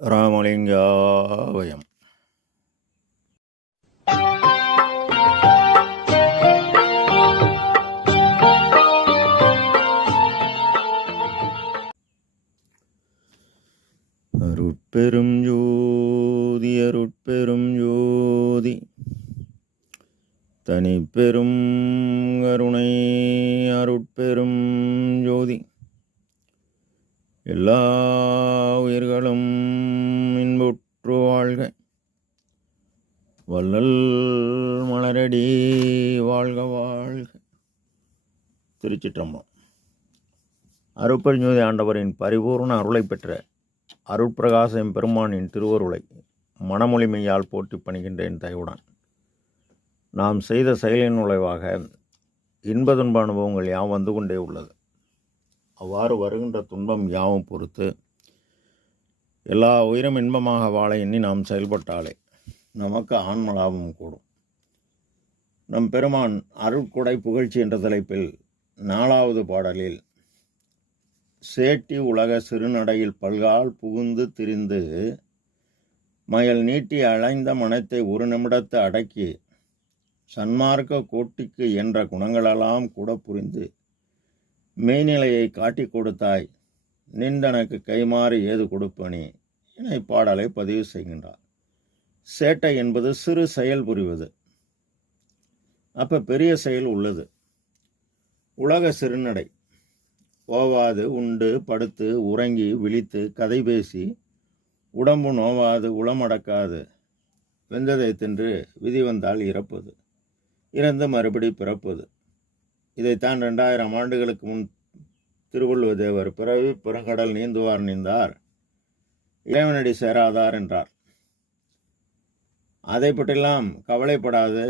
ராமலிங்காவயம். அருட்பெரும் ஜோதி அருட்பெரும் ஜோதி தனிப்பெரும் கருணை அருட்பெரும் ஜோதி எல்லா உயிர்களும் இன்புற்று வாழ்க, வள்ளல் மலரடி வாழ்க வாழ்க. திருச்சிற்றம்பலம். அருட்பெருஞ்சோதி ஆண்டவரின் பரிபூர்ண அருளை பெற்ற அருட்பிரகாசம் பெருமானின் திருவருளை மனமொழிமையால் போற்றி பணிகின்றேன் தயவுடன். நாம் செய்த செயலின் நுழைவாக இன்ப துன்ப அனுபவங்கள் யாவும் வந்து கொண்டே உள்ளது. அவ்வாறு வருகின்ற துன்பம் யாவும் பொறுத்து எல்லா உயிரும் இன்பமாக வாழ எண்ணி நாம் செயல்பட்டாலே நமக்கு ஆன்ம லாபம் கூடும். நம் பெருமான் அருட்கொடை புகழ்ச்சி என்ற தலைப்பில் 4வது பாடலில் சேட்டி உலக சிறுநடையில் பல்கால் புகுந்து திரிந்து மயல் நீட்டி அலைந்த மனத்தை ஒரு நிமிடத்தை அடக்கி சன்மார்க்க கோட்டிக்கு என்ற குணங்களெல்லாம் கூட புரிந்து மெய்நிலையை காட்டி கொடுத்தாய், நின்றனக்கு கைமாறி ஏது கொடுப்பனி என இப்பாடலை பதிவு செய்கின்றார். சேட்டை என்பது சிறு செயல் புரிவது. அப்போ பெரிய செயல் உள்ளது. உலக சிறுநடை, ஓவாது உண்டு படுத்து உறங்கி விழித்து கதை பேசி உடம்பு நோவாது உளமடக்காது வெந்ததை தின்று விதி வந்தால் இறப்பது, இறந்து மறுபடி பிறப்பது. இதைத்தான் 2000 ஆண்டுகளுக்கு முன் திருவள்ளுவ தேவர் பிறவி பெருங்கடல் நீந்துவார் நீந்தார் இறைவனடி சேராதார் என்றார். அதை பற்றிலாம் கவலைப்படாது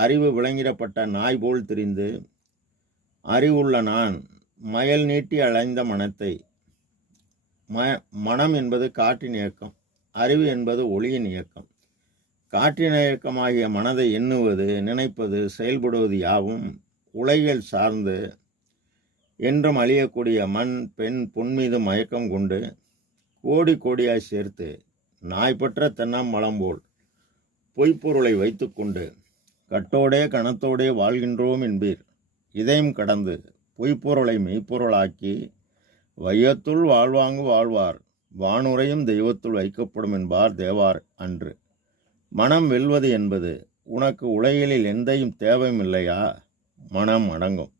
அறிவு விளங்கிடப்பட்ட நாய் போல் திரிந்து அறிவுள்ள நான் மயல் நீட்டி அலைந்த மனத்தை, மனம் என்பது காற்றின் இயக்கம், அறிவு என்பது ஒளியின் இயக்கம். காற்றின் இயக்கமாகிய மனதை எண்ணுவது, நினைப்பது, செயல்படுவது யாவும் உலகில் சார்ந்து என்றும் அழியக்கூடிய மண் பெண் பொன் மீது மயக்கம் கொண்டு கோடி கோடியாய் சேர்த்து நாய்பற்ற தென்னம்பழம் போல் பொய்ப்பொருளை வைத்து கொண்டு கட்டோடே கணத்தோடே வாழ்கின்றோம் என்பீர். இதையும் கடந்து பொய்ப்பொருளை மெய்ப்பொருளாக்கி வையத்துள் வாழ்வாங்கு வாழ்வார், வானுரையும் தெய்வத்துள் வைக்கப்படும் என்பார் தேவார் அன்று. மனம் வெல்வது என்பது உனக்கு உலகிலில் எந்தையும் தேவையும் இல்லையா? மனம் அடங்கும்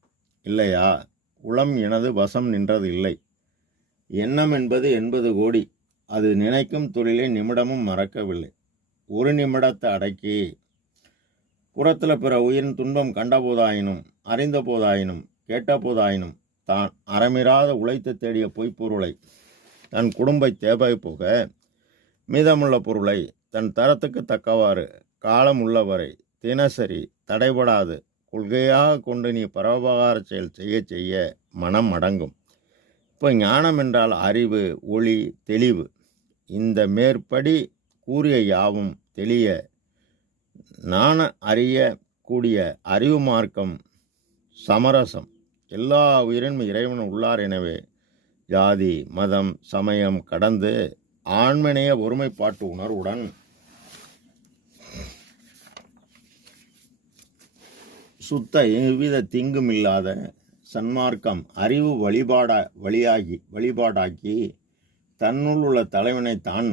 இல்லையா? உளம் எனது வசம் நின்றது இல்லை. எண்ணம் என்பது 80 கோடி. அது நினைக்கும் தொழிலை நிமிடமும் மறக்கவில்லை. ஒரு நிமிடத்தை அடக்கி புறத்தில் பிற உயிரின் துன்பம் கண்டபோதாயினும் அறிந்த போதாயினும் கேட்ட போதாயினும் தான் அறமிராத உழைத்து தேடிய பொய்ப்பொருளை தன் குடும்பை தேவை போக மீதமுள்ள பொருளை தன் தரத்துக்கு தக்கவாறு காலம் உள்ளவரை தினசரி தடைபடாது கொள்கையாக கொண்டு நீ பரோபகார செயல் செய்ய செய்ய மனம் அடங்கும். இப்போ ஞானம் என்றால் அறிவு, ஒளி, தெளிவு. இந்த மேற்படி கூறிய யாவும் தெளிய நாண அறிய கூடிய அறிவு மார்க்கம் சமரசம். எல்லா உயிரினும் இறைவன் உள்ளார். எனவே ஜாதி மதம் சமயம் கடந்து ஆண்மனைய ஒருமைப்பாட்டு உணர்வுடன் சுத்த எவ்வித தீங்கும் இல்லாத சன்மார்க்கம் அறிவு வழிபாடாக்கி தன்னுள் உள்ள தலைவனை தான்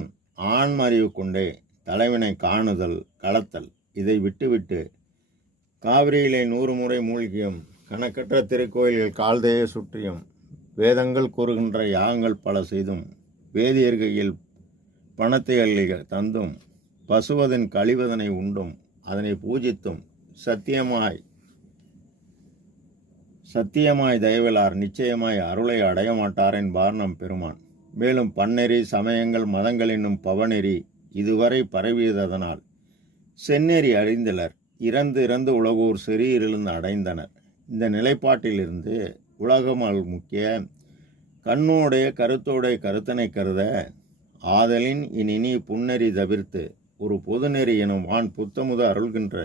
ஆண்மறிவு கொண்டே தலைவனை காணுதல் களத்தல். இதை விட்டுவிட்டு காவிரியிலே 100 முறை மூழ்கியும் கணக்கற்ற திருக்கோயில்கள் கால்தேய சுற்றியும் வேதங்கள் கூறுகின்ற யாகங்கள் பல செய்தும் வேதியர்கையில் பணத்தை அள்ளி தந்தும் பசுவதன் கழிவதனை உண்டும் அதனை பூஜித்தும் சத்தியமாய் தயவிலார் நிச்சயமாய் அருளை அடைய மாட்டார் என்பார் நம் பெருமான். மேலும் பன்னெறி சமயங்கள் மதங்கள் என்னும் பவநெறி இதுவரை பரவியதனால் செந்நெறி அழிந்தனர். இறந்து உலகோர் செறியிலிருந்து அடைந்தனர். இந்த நிலைப்பாட்டிலிருந்து உலகமால் முக்கிய கண்ணோடைய கருத்தோடைய கருத்தனை கருத ஆதலின் இனி புன்னெறி தவிர்த்து ஒரு பொதுநெறி எனும் வான் புத்தமுத அருள்கின்ற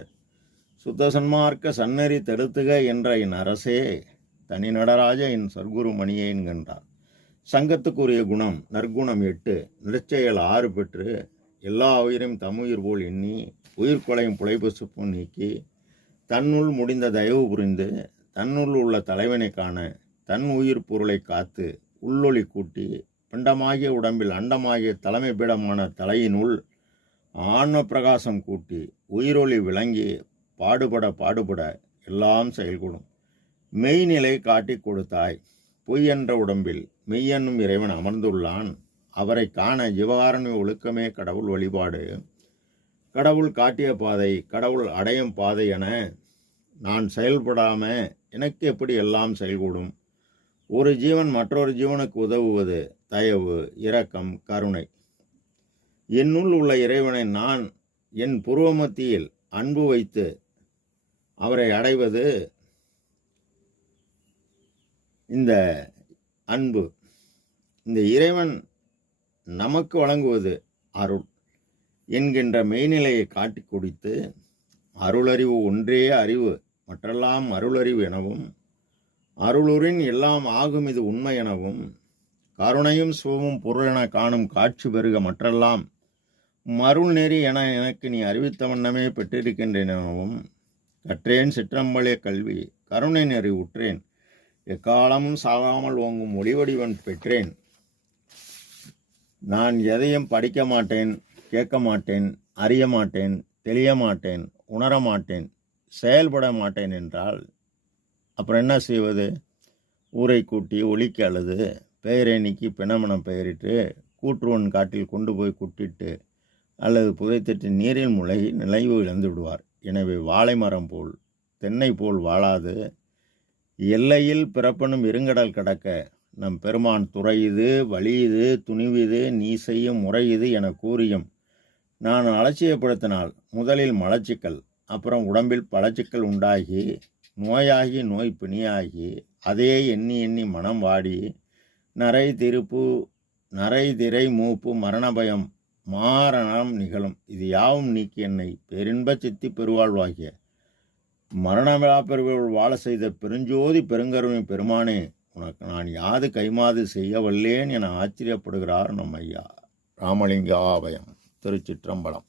சுத்த சன்மார்க்க சன்னெறி தடுத்துக என்ற என் அரசே தனி நடராஜ என் சர்க்குரு மணியே என்கின்றார். சங்கத்துக்குரிய குணம் நற்குணம் 8, நற்செயல் 6 பெற்று எல்லா உயிரையும் தம்முயிர் போல் எண்ணி உயிர்கொலையும் புலைபசுப்பும் நீக்கி தன்னுள் முடிந்த தயவு புரிந்து தன்னுள் உள்ள தலைவனை காண தன் உயிர் பொருளை காத்து உள்ளொளி கூட்டி பிண்டமாகிய உடம்பில் அண்டமாகிய தலைமை பீடமான தலையினுள் ஆன்ம பிரகாசம் கூட்டி உயிரொளி விளங்கி பாடுபட எல்லாம் செயல்கூடும். மெய்நிலை காட்டி கொடுத்தாய். பொய் என்ற உடம்பில் மெய்யென்னும் இறைவன் அமர்ந்துள்ளான். அவரை காண ஜீவகாருண்ய ஒழுக்கமே கடவுள் வழிபாடு. கடவுள் காட்டிய பாதை, கடவுள் அடையும் பாதை என நான் செயல்படாம எனக்கு எப்படி எல்லாம் செயல்கூடும்? ஒரு ஜீவன் மற்றொரு ஜீவனுக்கு உதவுவது தயவு, இரக்கம், கருணை. என்னுள் உள்ள இறைவனை நான் என் புருவமத்தியில் அன்பு வைத்து அவரை அடைவது இந்த அன்பு. இந்த இறைவன் நமக்கு வழங்குவது அருள் என்கின்ற மெய்நிலையை காட்டி கொடுத்து அருளறிவு ஒன்றே அறிவு மற்றெல்லாம் அருளறிவு எனவும் அருளுரின் எல்லாம் ஆகும் இது உண்மை எனவும் கருணையும் சிவமும் பொருளென காணும் காட்சி பெருக மற்றெல்லாம் மருள் நெறி என எனக்கு நீ அறிவித்த வண்ணமே பெற்றிருக்கின்றேன் எனவும் கற்றேன் சிற்றம்பலே கல்வி கருணை நெறி உற்றேன் எக்காலமும் சாகாமல் ஓங்கும் ஒளிவடிவன் பெற்றேன். நான் எதையும் படிக்க மாட்டேன், கேட்க மாட்டேன், அறிய மாட்டேன், தெளிய மாட்டேன், உணர மாட்டேன், செயல்பட மாட்டேன் என்றால் அப்புறம் என்ன செய்வது? ஊரை கூட்டி ஒலிக்கு அழுது பெயரை நீக்கி பிணமனம் பெயரிட்டு கூற்றுவன் காட்டில் கொண்டு போய் குட்டிட்டு அல்லது புதைத்திட்டு நீரில் முளை நிலைவு இழந்து விடுவார். எனவே வாழை மரம் போல் தென்னை போல் வாழாது எல்லையில் பிறப்பனும் இருங்கடல் கடக்க நம் பெருமான் துறையுது வலியுது துணிவுது நீ செய்யும் முறையுது என கூறியும் நான் அலட்சியப்படுத்தினால் முதலில் மலச்சிக்கல், அப்புறம் உடம்பில் பலச்சிக்கல் உண்டாகி நோயாகி நோய் பிணியாகி அதே எண்ணி எண்ணி மனம் வாடி நரை திரை மூப்பு மரணபயம் மாரணம் நிகழும். இது யாவும் நீக்கி என்னை பேரின்ப சித்தி பெருவாழ்வாகிய மரணமிழா பெருவாழ் வாழ செய்த பெருஞ்சோதி பெருங்கருணை பெருமானே, உனக்கு நான் யாது கைமாது செய்ய வல்லேன் என ஆச்சரியப்படுகிறார் நம் ஐயா ராமலிங்க ஆபயம். திருச்சிற்றம்பலம்.